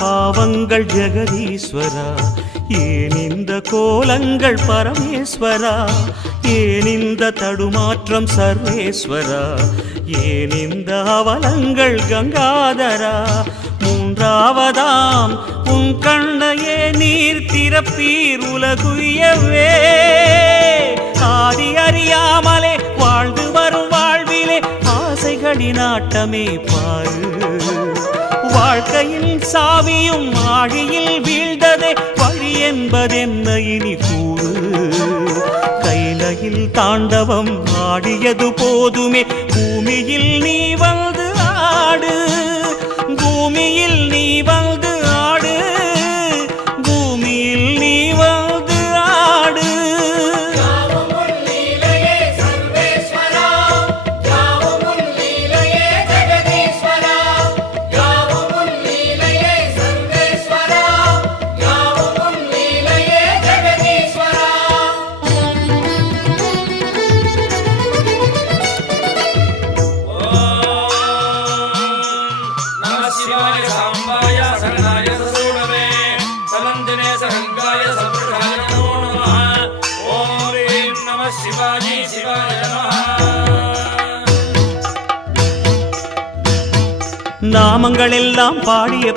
பாவங்கள் ஜெகதீஸ்வரா, ஏன் இந்த கோலங்கள் பரமேஸ்வரா, ஏன் இந்த தடுமாற்றம் சர்வேஸ்வரா, ஏன் இந்த அவலங்கள் கங்காதரா, மூன்றாவதாம் உன் கண்ணையே நீர் திறப்பீர் உலகுயவே, ஆதி அறியாமலே வாழ்ந்து வரும் வாழ்விலே ஆசைகளின் ஆட்டமே பாரு, வாழ்க்கையின் சாவியும் ஆழியில் வீழ்ந்ததே வழி என்பதென்ன இனி கூறு, கைலையில் தாண்டவம் ஆடியது போதுமே பூமியில் நீ வந்து ஆடு, பூமியில் நீ வந்து ஆடு, பூமியில் நீ வந்து ஆடு. நாமங்கள் எல்லாம் பாடிய